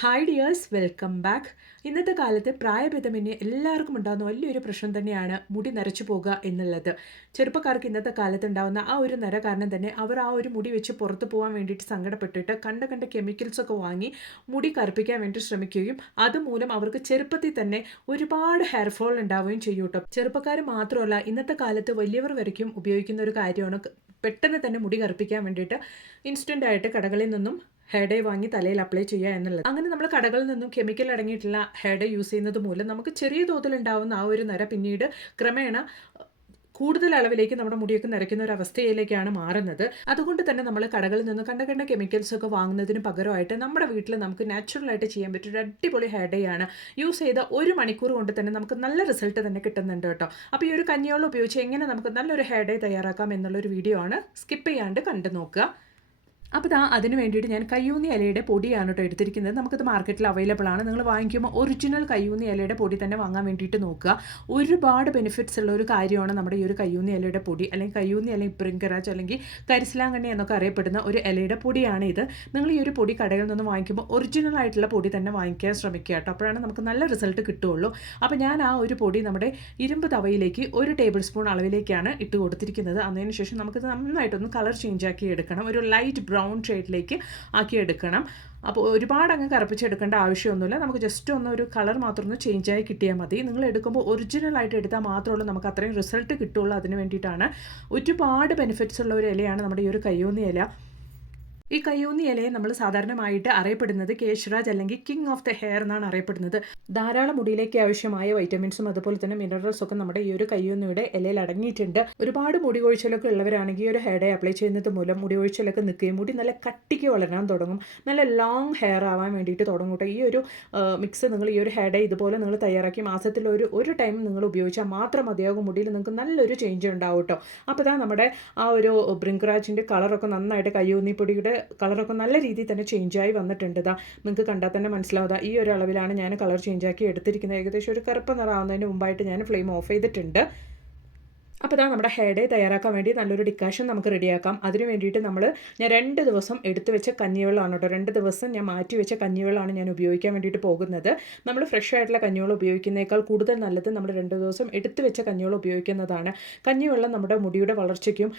Hi dears, welcome back. ഇന്നത്തെ കാലത്ത് പ്രായഭേദമന്യേ എല്ലാവർക്കും ഉണ്ടാകുന്ന വലിയൊരു പ്രശ്നം തന്നെയാണ് മുടി നരച്ചു പോകുക എന്നുള്ളത്. ചെറുപ്പക്കാർക്ക് ഇന്നത്തെ കാലത്ത് ഉണ്ടാകുന്ന ആ ഒരു നര കാരണം തന്നെ അവർ ആ ഒരു മുടി വെച്ച് പുറത്ത് പോകാൻ വേണ്ടിയിട്ട് സങ്കടപ്പെട്ടിട്ട് കണ്ട കെമിക്കൽസൊക്കെ വാങ്ങി മുടി കറുപ്പിക്കാൻ വേണ്ടി ശ്രമിക്കുകയും അതുമൂലം അവർക്ക് ചെറുപ്പത്തിൽ തന്നെ ഒരുപാട് ഹെയർ ഫോൾ ഉണ്ടാവുകയും ചെയ്യും കേട്ടോ. ചെറുപ്പക്കാർ മാത്രമല്ല, ഇന്നത്തെ കാലത്ത് വലിയവർ വരയ്ക്കും ഉപയോഗിക്കുന്ന ഒരു കാര്യമാണ് പെട്ടെന്ന് തന്നെ മുടി കറുപ്പിക്കാൻ വേണ്ടിയിട്ട് ഇൻസ്റ്റൻ്റ് ആയിട്ട് കടകളിൽ നിന്നും ഹെയർ ഡേ വാങ്ങി തലയിൽ അപ്ലൈ ചെയ്യുക എന്നുള്ളത്. അങ്ങനെ നമ്മൾ കടകളിൽ നിന്നും കെമിക്കൽ അടങ്ങിയിട്ടുള്ള ഹെയർ ഡേ യൂസ് ചെയ്യുന്നത് മൂലം നമുക്ക് ചെറിയ തോതിൽ ഉണ്ടാകുന്ന ആ ഒരു നര പിന്നീട് ക്രമേണ കൂടുതൽ അളവിലേക്ക് നമ്മുടെ മുടിയൊക്കെ നിറയ്ക്കുന്ന ഒരു അവസ്ഥയിലേക്കാണ് മാറുന്നത്. അതുകൊണ്ട് തന്നെ നമ്മൾ കടകളിൽ നിന്ന് കണ്ട കെമിക്കൽസ് ഒക്കെ വാങ്ങുന്നതിന് പകരമായിട്ട് നമ്മുടെ വീട്ടിൽ നമുക്ക് നാച്ചുറലായിട്ട് ചെയ്യാൻ പറ്റിയ ഒരു അടിപൊളി ഹെയർ ഡേ ആണ്. യൂസ് ചെയ്ത 1 മണിക്കൂർ കൊണ്ട് തന്നെ നമുക്ക് നല്ല റിസൾട്ട് തന്നെ കിട്ടുന്നുണ്ട് കേട്ടോ. അപ്പോൾ ഈ ഒരു കഞ്ഞിവെള്ളം ഉപയോഗിച്ച് എങ്ങനെ നമുക്ക് നല്ലൊരു ഹെയർ ഡേ തയ്യാറാക്കാം എന്നുള്ളൊരു വീഡിയോ ആണ്. സ്കിപ്പ് ചെയ്യാണ്ട് കണ്ടു നോക്കുക. അപ്പോൾ അതിന് വേണ്ടിയിട്ട് ഞാൻ കയ്യൂന്നി ഇലയുടെ പൊടിയാണ് കേട്ടോ എടുത്തിരിക്കുന്നത്. നമുക്കത് മാർക്കറ്റിൽ അവൈലബിൾ ആണ്. നിങ്ങൾ വാങ്ങിക്കുമ്പോൾ ഒറിജിനൽ കയ്യൂന്നി ഇലയുടെ പൊടി തന്നെ വാങ്ങാൻ വേണ്ടിയിട്ട് നോക്കുക. ഒരുപാട് ബെനിഫിറ്റ്സ് ഉള്ള ഒരു കാര്യമാണ് നമ്മുടെ ഈ ഒരു കയ്യൂന്നി ഇലയുടെ പൊടി, അല്ലെങ്കിൽ കയ്യൂന്നി അല്ലെങ്കിൽ പ്രിങ്കറാച്ച് അല്ലെങ്കിൽ കരിസിലാങ്കണ്ണി എന്നൊക്കെ അറിയപ്പെടുന്ന ഒരു ഇലയുടെ പൊടിയാണ് ഇത്. നിങ്ങൾ ഈ ഒരു പൊടി കടകളിൽ നിന്ന് വാങ്ങിക്കുമ്പോൾ ഒറിജിനൽ ആയിട്ടുള്ള പൊടി തന്നെ വാങ്ങിക്കാൻ ശ്രമിക്കുക കേട്ടോ. അപ്പോഴാണ് നമുക്ക് നല്ല റിസൾട്ട് കിട്ടുകയുള്ളൂ. അപ്പോൾ ഞാൻ ആ ഒരു പൊടി നമ്മുടെ ഇരുമ്പ് തവയിലേക്ക് 1 ടേബിൾ സ്പൂൺ അളവിലേക്കാണ് ഇട്ട് കൊടുത്തിരിക്കുന്നത്. അതിന് ശേഷം നമുക്കത് നന്നായിട്ടൊന്ന് കളർ ചേഞ്ച് ആക്കി എടുക്കണം. ഒരു ലൈറ്റ് ബ്രൗൺ ഷെയ്ഡിലേക്ക് ആക്കിയെടുക്കണം. അപ്പോൾ ഒരുപാട് അങ്ങ് കറുപ്പിച്ചെടുക്കേണ്ട ആവശ്യമൊന്നുമില്ല. നമുക്ക് ജസ്റ്റ് ഒരു കളർ മാത്രം ഒന്ന് ചേഞ്ചായി കിട്ടിയാൽ മതി. നിങ്ങൾ എടുക്കുമ്പോൾ ഒറിജിനലായിട്ട് എടുത്താൽ മാത്രമേ നമുക്ക് അത്രയും റിസൾട്ട് കിട്ടുള്ളൂ. അതിന് വേണ്ടിയിട്ടാണ്. ഒരുപാട് ബെനിഫിറ്റ്സ് ഉള്ള ഒരു ഇലയാണ് നമ്മുടെ ഈ ഒരു കയ്യൂന്നി ഇല. ഈ കയ്യൂന്നി ഇലയെ നമ്മൾ സാധാരണമായിട്ട് അറിയപ്പെടുന്നത് കേശരാജ് അല്ലെങ്കിൽ കിങ് ഓഫ് ദ ഹെയർ എന്നാണ് അറിയപ്പെടുന്നത്. ധാരാളം മുടിയിലേക്ക് ആവശ്യമായ വൈറ്റമിൻസും അതുപോലെ തന്നെ മിനറൽസും ഒക്കെ നമ്മുടെ ഈ ഒരു കയ്യൂന്നിയുടെ ഇലയിൽ അടങ്ങിയിട്ടുണ്ട്. ഒരുപാട് മുടി കൊഴിച്ചിലൊക്കെ ഉള്ളവരാണെങ്കിൽ ഈ ഒരു ഹെയർ ഡേ അപ്ലൈ ചെയ്യുന്നത് മൂലം മുടി കൊഴിച്ചിലൊക്കെ നിൽക്കുകയും മുടി നല്ല കട്ടിക്ക് വളരാൻ തുടങ്ങും. നല്ല ലോങ് ഹെയർ ആവാൻ വേണ്ടിയിട്ട് തുടങ്ങും കേട്ടോ. ഈ ഒരു മിക്സ് നിങ്ങൾ ഈ ഒരു ഹെയർ ഡേ ഇതുപോലെ നിങ്ങൾ തയ്യാറാക്കി മാസത്തിൽ ഒരു ടൈം നിങ്ങൾ ഉപയോഗിച്ചാൽ മാത്രം മതിയാകും. മുടിയിൽ നിങ്ങൾക്ക് നല്ലൊരു ചേഞ്ച് ഉണ്ടാവും കേട്ടോ. അപ്പോൾ നമ്മുടെ ആ ഒരു ബ്രിങ്കറാജിൻ്റെ കളറൊക്കെ നന്നായിട്ട് കയ്യൂന്നിപ്പൊടിയുടെ കളറൊക്കെ നല്ല രീതിയിൽ തന്നെ ചേഞ്ചായി വന്നിട്ടുണ്ട്. നിങ്ങൾക്ക് കണ്ടാൽ തന്നെ മനസ്സിലാവുക. ഈ ഒരു അളവിലാണ് ഞാൻ കളർ ചേഞ്ചാക്കി എടുത്തിരിക്കുന്നത്. ഏകദേശം ഒരു കറുപ്പ് നിറാവുന്നതിന് മുമ്പായിട്ട് ഞാൻ ഫ്ലെയിം ഓഫ് ചെയ്തിട്ടുണ്ട്. അപ്പോൾ നമ്മുടെ ഹെയർ ഡേ തയ്യാറാക്കാൻ വേണ്ടി നല്ലൊരു ഡിക്കാഷൻ നമുക്ക് റെഡിയാക്കാം. അതിന് വേണ്ടിയിട്ട് ഞാൻ 2 ദിവസം എടുത്തു വെച്ച കഞ്ഞിവെള്ളമാണ് കേട്ടോ. 2 ദിവസം ഞാൻ മാറ്റി വെച്ച കഞ്ഞിവെള്ളമാണ് ഞാൻ ഉപയോഗിക്കാൻ വേണ്ടിയിട്ട് പോകുന്നത്. നമ്മൾ ഫ്രഷ് ആയിട്ടുള്ള കഞ്ഞിവെള്ളം ഉപയോഗിക്കുന്നതിനേക്കാൾ കൂടുതൽ നല്ലത് നമ്മൾ 2 ദിവസം എടുത്തു വെച്ച കഞ്ഞിവെള്ളം ഉപയോഗിക്കുന്നതാണ്. കഞ്ഞിവെള്ളം നമ്മുടെ മുടിയുടെ വളർച്ചയ്ക്കും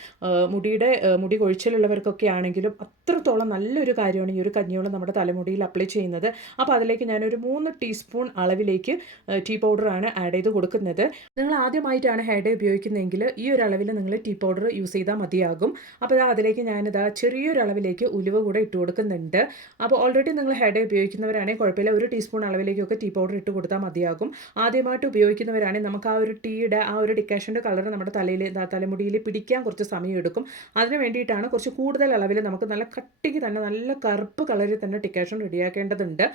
മുടി കൊഴിച്ചിലുള്ളവർക്കൊക്കെ ആണെങ്കിലും അത്രത്തോളം നല്ലൊരു കാര്യമാണ് ഈ ഒരു കഞ്ഞിവെള്ളം നമ്മുടെ തലമുടിയിൽ അപ്ലൈ ചെയ്യുന്നത്. അപ്പോൾ അതിലേക്ക് ഞാനൊരു 3 ടീസ്പൂൺ അളവിലേക്ക് ടീ പൗഡറാണ് ആഡ് ചെയ്ത് കൊടുക്കുന്നത്. നിങ്ങൾ ആദ്യമായിട്ടാണ് ഹെയർ ഡേ ഉപയോഗിക്കുന്നതെങ്കിൽ ഈ ഒരു അളവിൽ നിങ്ങൾ ടീ പൗഡർ യൂസ് ചെയ്താൽ മതിയാകും. അപ്പോൾ അതിലേക്ക് ചെറിയൊരു അളവിലേക്ക് ഉലുവ കൂടെ ഇട്ട് കൊടുക്കുന്നുണ്ട്. അപ്പോൾ ഓൾറെഡി നിങ്ങൾ ഹെയർ ഡേ ഉപയോഗിക്കുന്നവരാണെങ്കിൽ കുഴപ്പമില്ല, 1 ടീസ്പൂൺ അളവിലേക്കൊക്കെ ടീ പൗഡർ ഇട്ട് കൊടുത്താൽ മതിയാകും. ആദ്യമായിട്ട് ഉപയോഗിക്കുന്നവരാണെങ്കിൽ നമുക്ക് ആ ഒരു ടീയുടെ ആ ഒരു ഡിക്കാഷൻ്റെ കളർ നമ്മുടെ തലമുടിയിൽ പിടിക്കാൻ കുറച്ച് സമയം എടുക്കും. അതിന് വേണ്ടിയിട്ടാണ് കുറച്ച് കൂടുതൽ അളവിൽ നമുക്ക് നല്ല കട്ടിക്ക് തന്നെ നല്ല കറുപ്പ് കളറിൽ തന്നെ ഡിക്കാഷൻ റെഡിയാക്കേണ്ടതുണ്ട്.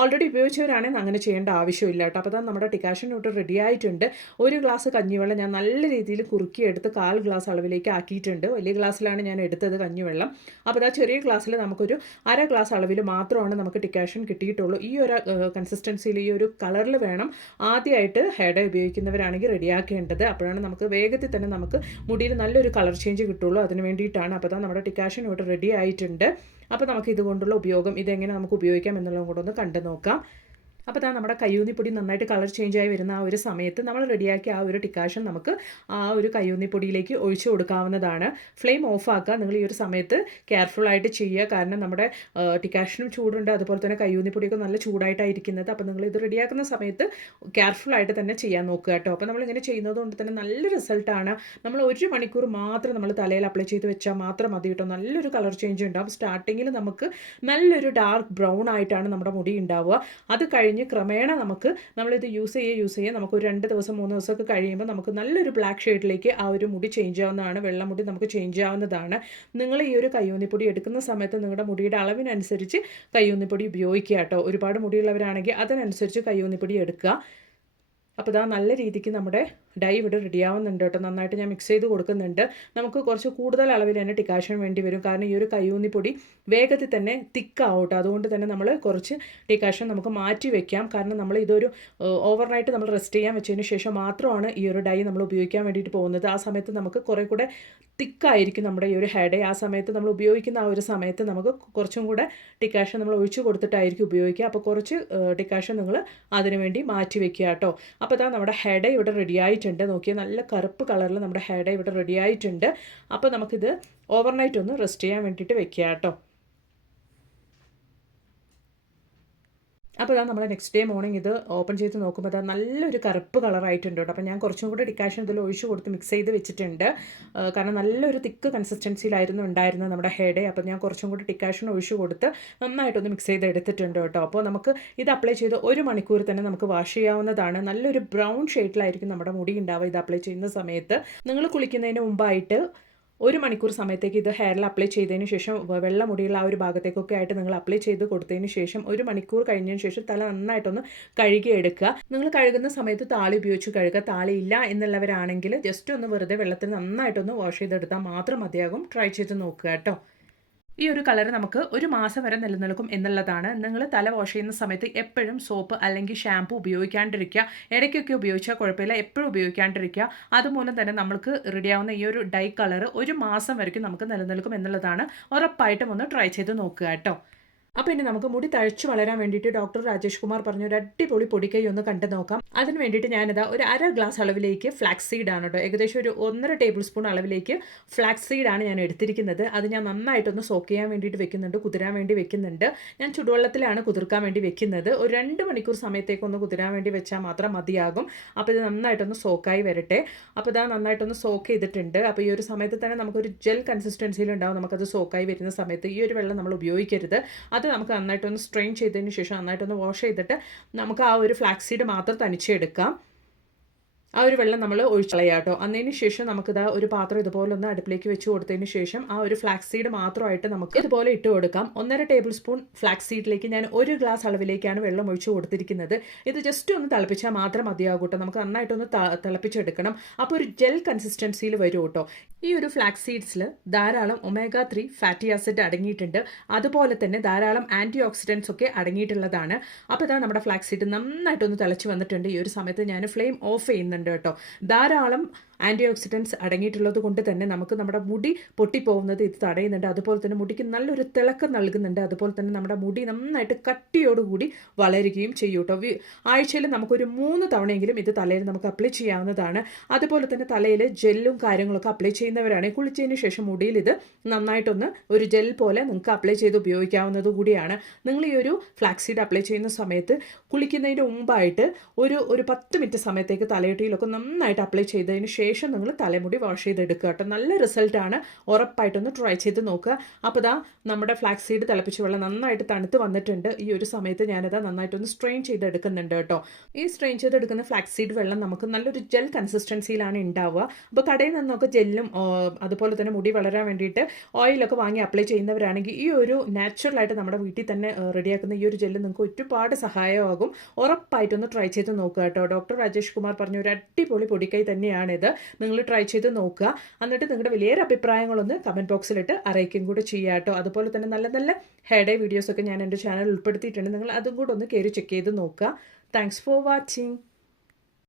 ഓൾറെഡി ഉപയോഗിച്ചവരാണെങ്കിൽ അങ്ങനെ ചെയ്യേണ്ട ആവശ്യമില്ല കേട്ടോ. അപ്പോൾ നമ്മുടെ ഡിക്കാഷൻ ഇവിടെ റെഡി ആയിട്ടുണ്ട്. 1 ഗ്ലാസ് കഞ്ഞിവെള്ളം ഞാൻ നല്ല രീതിയിൽ കുറുക്കിയെടുത്ത് 1/4 ഗ്ലാസ് അളവിലേക്ക് ആക്കിയിട്ടുണ്ട്. വലിയ ഗ്ലാസ്സിലാണ് ഞാൻ എടുത്തത് കഞ്ഞിവെള്ളം. അപ്പോൾ ചെറിയ ഗ്ലാസ്സിൽ നമുക്കൊരു 1/2 ഗ്ലാസ് അളവിൽ മാത്രമാണ് നമുക്ക് ഡിക്കാഷൻ കിട്ടിയിട്ടുള്ളൂ. ഈ ഒരു കൺസിസ്റ്റൻസിയിൽ ഈ ഒരു കളറിൽ വേണം ആദ്യമായിട്ട് ഹെയർ ഡേ ഉപയോഗിക്കുന്നവരാണെങ്കിൽ റെഡിയാക്കേണ്ടത്. അപ്പോഴാണ് നമുക്ക് വേഗത്തിൽ തന്നെ നമുക്ക് മുടിയിൽ നല്ലൊരു കളർ ചേഞ്ച് കിട്ടുള്ളൂ. അതിന് വേണ്ടിയിട്ടാണ്. അപ്പോൾ നമ്മുടെ ഡിക്കാഷൻ ഇവിടെ റെഡി ആയിട്ടുണ്ട്. അപ്പോൾ നമുക്ക് ഇതുകൊണ്ടുള്ള ഉപയോഗം, ഇതെങ്ങനെ നമുക്ക് ഉപയോഗിക്കാം എന്നുള്ളതും കൂടെ ഒന്ന് കണ്ടു നോക്കാം. അപ്പോൾ നമ്മുടെ കയ്യൂന്നിപ്പൊടി നന്നായിട്ട് കളർ ചേഞ്ച് ആയി വരുന്ന ആ ഒരു സമയത്ത് നമ്മൾ റെഡിയാക്കിയ ആ ഒരു ഡിക്കാഷൻ നമുക്ക് ആ ഒരു കയ്യൂന്നിപ്പൊടിയിലേക്ക് ഒഴിച്ചു കൊടുക്കാവുന്നതാണ്. ഫ്ലെയിം ഓഫ് ആക്കുക. നിങ്ങൾ ഈ ഒരു സമയത്ത് കെയർഫുള്ളായിട്ട് ചെയ്യുക. കാരണം നമ്മുടെ ഡിക്കാഷനും ചൂടുണ്ട്, അതുപോലെ തന്നെ കയ്യൂന്നിപ്പൊടിയൊക്കെ നല്ല ചൂടായിട്ടായിരിക്കുന്നത്. അപ്പോൾ നിങ്ങൾ ഇത് റെഡിയാക്കുന്ന സമയത്ത് കെയർഫുള്ളായിട്ട് തന്നെ ചെയ്യാൻ നോക്കുക കേട്ടോ. അപ്പോൾ നമ്മളിങ്ങനെ ചെയ്യുന്നത് കൊണ്ട് തന്നെ നല്ല റിസൾട്ടാണ്. നമ്മൾ 1 മണിക്കൂർ മാത്രം നമ്മൾ തലയിൽ അപ്ലൈ ചെയ്ത് വെച്ചാൽ മാത്രം മതി കേട്ടോ. നല്ലൊരു കളർ ചേഞ്ച് ഉണ്ടാവും. സ്റ്റാർട്ടിങ്ങിൽ നമുക്ക് നല്ലൊരു ഡാർക്ക് ബ്രൗൺ ആയിട്ടാണ് നമ്മുടെ മുടി ഉണ്ടാവുക. അത് കഴിഞ്ഞ് ക്രമേണ നമ്മളിത് യൂസ് ചെയ്യുക നമുക്ക് ഒരു 2 ദിവസം 3 ദിവസമൊക്കെ കഴിയുമ്പോൾ നമുക്ക് നല്ലൊരു ബ്ലാക്ക് ഷെയ്ഡിലേക്ക് ആ ഒരു മുടി ചേഞ്ച് ആവുന്നതാണ്. വെള്ളമുടി നമുക്ക് ചേഞ്ച് ആവുന്നതാണ്. നിങ്ങൾ ഈ ഒരു കയ്യൂന്നിപ്പൊടി എടുക്കുന്ന സമയത്ത് നിങ്ങളുടെ മുടിയുടെ അളവിനനുസരിച്ച് കയ്യൂന്നിപ്പൊടി ഉപയോഗിക്കുക കേട്ടോ. ഒരുപാട് മുടിയുള്ളവരാണെങ്കിൽ അതിനനുസരിച്ച് കയ്യൂന്നിപ്പൊടി എടുക്കുക. അപ്പോൾ നല്ല രീതിക്ക് നമ്മുടെ ഡൈ ഇവിടെ റെഡിയാവുന്നുണ്ട് കേട്ടോ. നന്നായിട്ട് ഞാൻ മിക്സ് ചെയ്ത് കൊടുക്കുന്നുണ്ട്. നമുക്ക് കുറച്ച് കൂടുതൽ അളവിൽ തന്നെ ഡിക്കാഷൻ വേണ്ടി വരും. കാരണം ഈ ഒരു കയ്യൂന്നിപ്പൊടി വേഗത്തിൽ തന്നെ തിക്കാവും കേട്ടോ. അതുകൊണ്ട് തന്നെ നമ്മൾ കുറച്ച് ഡിക്കാഷൻ നമുക്ക് മാറ്റി വെക്കാം. കാരണം നമ്മൾ ഇതൊരു ഓവർനൈറ്റ് നമ്മൾ റെസ്റ്റ് ചെയ്യാൻ വെച്ചതിന് ശേഷം മാത്രമാണ് ഈ ഒരു ഡൈ നമ്മൾ ഉപയോഗിക്കാൻ വേണ്ടിയിട്ട് പോകുന്നത്. ആ സമയത്ത് നമുക്ക് കുറേ കൂടെ തിക്കായിരിക്കും നമ്മുടെ ഈ ഒരു ഹെയർ ഡൈ. ആ സമയത്ത് നമ്മൾ ഉപയോഗിക്കുന്ന ആ ഒരു സമയത്ത് നമുക്ക് കുറച്ചും കൂടെ ഡിക്കാഷൻ നമ്മൾ ഒഴിച്ചു കൊടുത്തിട്ടായിരിക്കും ഉപയോഗിക്കുക. അപ്പോൾ കുറച്ച് ഡിക്കാഷൻ നിങ്ങൾ അതിനു വേണ്ടി മാറ്റി വെക്കുക കേട്ടോ. അപ്പോൾ ഇതാ നമ്മുടെ ഹെയർ ഡൈ ഇവിടെ റെഡി ആയിട്ടുണ്ട്. നോക്കിയാൽ നല്ല കറുപ്പ് കളറിൽ നമ്മുടെ ഹെയർ ഡൈ ഇവിടെ റെഡി ആയിട്ടുണ്ട്. അപ്പോൾ നമുക്കിത് ഓവർനൈറ്റ് ഒന്ന് റെസ്റ്റ് ചെയ്യാൻ വേണ്ടിയിട്ട് വെക്കുക കേട്ടോ. അപ്പോൾ ഇതാ നമ്മൾ നെക്സ്റ്റ് ഡേ മോർണിംഗ് ഇത് ഓപ്പൺ ചെയ്ത് നോക്കുമ്പോൾ അത് നല്ലൊരു കറുപ്പ് കളറായിട്ടുണ്ട് കേട്ടോ. അപ്പോൾ ഞാൻ കുറച്ചും കൂടെ ഡിക്കാഷൻ ഇതിൽ ഒഴിച്ച് കൊടുത്ത് മിക്സ് ചെയ്ത് വെച്ചിട്ടുണ്ട്. കാരണം നല്ലൊരു തിക്ക് കൺസിസ്റ്റൻസിയിലായിരുന്നു ഉണ്ടായിരുന്നത് നമ്മുടെ ഹെയർ ഡൈ. അപ്പോൾ ഞാൻ കുറച്ചും കൂടി ഡിക്കാഷൻ ഒഴിച്ച് കൊടുത്ത് നന്നായിട്ടൊന്ന് മിക്സ് ചെയ്ത് എടുത്തിട്ടുണ്ട് കേട്ടോ. അപ്പോൾ നമുക്ക് ഇത് അപ്ലൈ ചെയ്ത് 1 മണിക്കൂർ തന്നെ നമുക്ക് വാഷ് ചെയ്യാവുന്നതാണ്. നല്ലൊരു ബ്രൗൺ ഷെയ്ഡിലായിരിക്കും നമ്മുടെ മുടി ഉണ്ടാവുക ഇത് അപ്ലൈ ചെയ്യുന്ന സമയത്ത്. നിങ്ങൾ കുളിക്കുന്നതിന് മുമ്പായിട്ട് 1 മണിക്കൂർ സമയത്തേക്ക് ഇത് ഹെയറിൽ അപ്ലൈ ചെയ്തതിന് ശേഷം വെള്ള മുടിയുള്ള ആ ഒരു ഭാഗത്തേക്കൊക്കെ ആയിട്ട് നിങ്ങൾ അപ്ലൈ ചെയ്ത് കൊടുത്തതിന് ശേഷം 1 മണിക്കൂർ കഴിഞ്ഞതിന് ശേഷം തല നന്നായിട്ടൊന്ന് കഴുകിയെടുക്കുക. നിങ്ങൾ കഴുകുന്ന സമയത്ത് താളി ഉപയോഗിച്ച് കഴുകുക. താളി ഇല്ല എന്നുള്ളവരാണെങ്കിൽ ജസ്റ്റ് ഒന്ന് വെറുതെ വെള്ളത്തിൽ നന്നായിട്ടൊന്ന് വാഷ് ചെയ്തെടുത്താൽ മാത്രം മതിയാകും. ട്രൈ ചെയ്ത് നോക്കുക കേട്ടോ. ഈ ഒരു കളർ നമുക്ക് 1 മാസം വരെ നിലനിൽക്കും എന്നുള്ളതാണ്. നിങ്ങൾ തല വാഷ് ചെയ്യുന്ന സമയത്ത് എപ്പോഴും സോപ്പ് അല്ലെങ്കിൽ ഷാമ്പു ഉപയോഗിക്കാണ്ടിരിക്കുക. ഇടയ്ക്കൊക്കെ ഉപയോഗിച്ചാൽ കുഴപ്പമില്ല, എപ്പോഴും ഉപയോഗിക്കാണ്ടിരിക്കുക. അതുമൂലം തന്നെ നമുക്ക് റെഡിയാവുന്ന ഈ ഒരു ഡൈ കളർ 1 മാസം വരെയും നമുക്ക് നിലനിൽക്കും എന്നുള്ളതാണ്. ഉറപ്പായിട്ടും ഒന്ന് ട്രൈ ചെയ്ത് നോക്കുക കേട്ടോ. അപ്പോൾ ഇനി നമുക്ക് മുടി തഴച്ചു വളരാൻ വേണ്ടിയിട്ട് ഡോക്ടർ രാജേഷ് കുമാർ പറഞ്ഞ ഒരു അടിപൊളി പൊടിക്കൈ ഒന്ന് കണ്ടു നോക്കാം. അതിന് വേണ്ടിയിട്ട് ഞാനിതാ ഒരു 1/2 ഗ്ലാസ് അളവിലേക്ക് ഫ്ലാക്സീഡ് ആണ് കേട്ടോ. ഏകദേശം ഒരു 1.5 ടേബിൾ സ്പൂൺ അളവിലേക്ക് ഫ്ലാക്സീഡ് ആണ് ഞാൻ എടുത്തിരിക്കുന്നത്. അത് ഞാൻ നന്നായിട്ടൊന്ന് സോക്ക് ചെയ്യാൻ വേണ്ടിയിട്ട് വെക്കുന്നുണ്ട്, കുതിരാൻ വേണ്ടി വെക്കുന്നുണ്ട്. ഞാൻ ചുടുവെള്ളത്തിലാണ് കുതിർക്കാൻ വേണ്ടി വെക്കുന്നത്. ഒരു 2 മണിക്കൂർ സമയത്തേക്കൊന്ന് കുതിരാൻ വേണ്ടി വെച്ചാൽ മാത്രം മതിയാകും. അപ്പോൾ ഇത് നന്നായിട്ടൊന്ന് സോക്കായി വരട്ടെ. അപ്പോൾ ഇതാ നന്നായിട്ടൊന്ന് സോക്ക് ചെയ്തിട്ടുണ്ട്. അപ്പോൾ ഈ ഒരു സമയത്ത് തന്നെ നമുക്കൊരു ജെൽ കൺസിസ്റ്റൻസിയിലുണ്ടാവും. നമുക്കത് സോക്കായി വരുന്ന സമയത്ത് ഈ ഒരു വെള്ളം നമ്മൾ ഉപയോഗിക്കരുത്. അത് നമുക്ക് നന്നായിട്ടൊന്ന് സ്ട്രെയിൻ ചെയ്തതിന് ശേഷം നന്നായിട്ടൊന്ന് വാഷ് ചെയ്തിട്ട് നമുക്ക് ആ ഒരു ഫ്ലാക്സീഡ് മാത്രം തനിച്ചെടുക്കാം. ആ ഒരു വെള്ളം നമ്മൾ ഒഴിച്ചളയാം കേട്ടോ. അതിന് ശേഷം നമുക്കിതാ ഒരു പാത്രം ഇതുപോലെ ഒന്ന് അടുപ്പിലേക്ക് വെച്ച് കൊടുത്തതിന് ശേഷം ആ ഒരു ഫ്ലാക്സീഡ് മാത്രമായിട്ട് നമുക്ക് ഇതുപോലെ ഇട്ട് കൊടുക്കാം. 1.5 ടേബിൾ സ്പൂൺ ഫ്ലാക്സീഡിലേക്ക് ഞാൻ 1 ഗ്ലാസ് അളവിലേക്കാണ് വെള്ളം ഒഴിച്ച് കൊടുത്തിരിക്കുന്നത്. ഇത് ജസ്റ്റ് ഒന്ന് തിളപ്പിച്ചാൽ മാത്രം മതിയാകും കേട്ടോ. നമുക്ക് നന്നായിട്ടൊന്ന് തിളപ്പിച്ചെടുക്കണം. അപ്പോൾ ഒരു ജെൽ കൺസിസ്റ്റൻസിയിൽ വരും കേട്ടോ. ഈ ഒരു ഫ്ലാക്സീഡ്സിൽ ധാരാളം omega-3 ഫാറ്റി ആസിഡ് അടങ്ങിയിട്ടുണ്ട്. അതുപോലെ തന്നെ ധാരാളം ആൻറ്റി ഓക്സിഡൻസ് ഒക്കെ അടങ്ങിയിട്ടുള്ളതാണ്. അപ്പോൾ ഇതാ നമ്മുടെ ഫ്ലാക്സീഡ് നന്നായിട്ടൊന്ന് തിളച്ച് വന്നിട്ടുണ്ട്. ഈ ഒരു സമയത്ത് ഞാൻ ഫ്ലെയിം ഓഫ് ചെയ്യുന്നുണ്ട് കേട്ടോ. ധാരാളം ആൻറ്റി ഓക്സിഡൻസ് അടങ്ങിയിട്ടുള്ളത് കൊണ്ട് തന്നെ നമുക്ക് നമ്മുടെ മുടി പൊട്ടിപ്പോകുന്നത് ഇത് തടയുന്നുണ്ട്. അതുപോലെ തന്നെ മുടിക്ക് നല്ലൊരു തിളക്കം നൽകുന്നുണ്ട്. അതുപോലെ തന്നെ നമ്മുടെ മുടി നന്നായിട്ട് കട്ടിയോടുകൂടി വളരുകയും ചെയ്യും കേട്ടോ. ആഴ്ചയിൽ നമുക്കൊരു 3 തവണയെങ്കിലും ഇത് തലയിൽ നമുക്ക് അപ്ലൈ ചെയ്യാവുന്നതാണ്. അതുപോലെ തന്നെ തലയിൽ ജെല്ലും കാര്യങ്ങളൊക്കെ അപ്ലൈ ചെയ്യുന്നവരാണെങ്കിൽ കുളിച്ചതിന് ശേഷം മുടിയിൽ ഇത് നന്നായിട്ടൊന്ന് ഒരു ജെൽ പോലെ നിങ്ങൾക്ക് അപ്ലൈ ചെയ്ത് ഉപയോഗിക്കാവുന്നത് കൂടിയാണ്. നിങ്ങൾ ഈ ഒരു ഫ്ലാക്സീഡ് അപ്ലൈ ചെയ്യുന്ന സമയത്ത് കുളിക്കുന്നതിന് മുമ്പായിട്ട് ഒരു 10 മിനിറ്റ് സമയത്തേക്ക് തലയോട്ടിയിലൊക്കെ നന്നായിട്ട് അപ്ലൈ ചെയ്തതിന് ശേഷം നിങ്ങൾ തലമുടി വാഷ് ചെയ്തെടുക്കുക കേട്ടോ. നല്ല റിസൾട്ടാണ്. ഉറപ്പായിട്ടൊന്ന് ട്രൈ ചെയ്ത് നോക്കുക. അപ്പോൾ ഇതാ നമ്മുടെ ഫ്ലാക്സീഡ് തിളപ്പിച്ച വെള്ളം നന്നായിട്ട് തണുത്ത് വന്നിട്ടുണ്ട്. ഈ ഒരു സമയത്ത് ഞാനിതാ നന്നായിട്ടൊന്ന് സ്ട്രെയിൻ ചെയ്തെടുക്കുന്നുണ്ട് കേട്ടോ. ഈ സ്ട്രെയിൻ ചെയ്തെടുക്കുന്ന ഫ്ലാക്സീഡ് വെള്ളം നമുക്ക് നല്ലൊരു ജെൽ കൺസിസ്റ്റൻസിയിലാണ് ഉണ്ടാവുക. അപ്പോൾ കടയിൽ നിന്നൊക്കെ ജെല്ലും അതുപോലെ തന്നെ മുടി വളരാൻ വേണ്ടിയിട്ട് ഓയിലൊക്കെ വാങ്ങി അപ്ലൈ ചെയ്യുന്നവരാണെങ്കിൽ ഈ ഒരു നാച്ചുറലായിട്ട് നമ്മുടെ വീട്ടിൽ തന്നെ റെഡിയാക്കുന്ന ഈ ഒരു ജെല്ല് നിങ്ങൾക്ക് ഒരുപാട് സഹായമാകും. ഉറപ്പായിട്ടൊന്ന് ട്രൈ ചെയ്ത് നോക്കുക കേട്ടോ. ഡോക്ടർ രാജേഷ് കുമാർ പറഞ്ഞ ഒരു അടിപൊളി പൊടിക്കൈ തന്നെയാണിത്. നിങ്ങൾ ട്രൈ ചെയ്ത് നോക്കുക. എന്നിട്ട് നിങ്ങളുടെ വലിയൊരു അഭിപ്രായങ്ങളൊന്ന് കമൻറ്റ് ബോക്സിലിട്ട് അറിയിക്കും കൂടെ ചെയ്യുക കേട്ടോ. അതുപോലെ തന്നെ നല്ല നല്ല ഹെയർ ഡൈ വീഡിയോസൊക്കെ ഞാൻ എൻ്റെ ചാനൽ ഉൾപ്പെടുത്തിയിട്ടുണ്ട്. നിങ്ങൾ അതും കൂടെ ഒന്ന് കയറി ചെക്ക് ചെയ്ത് നോക്കുക. Thanks for watching.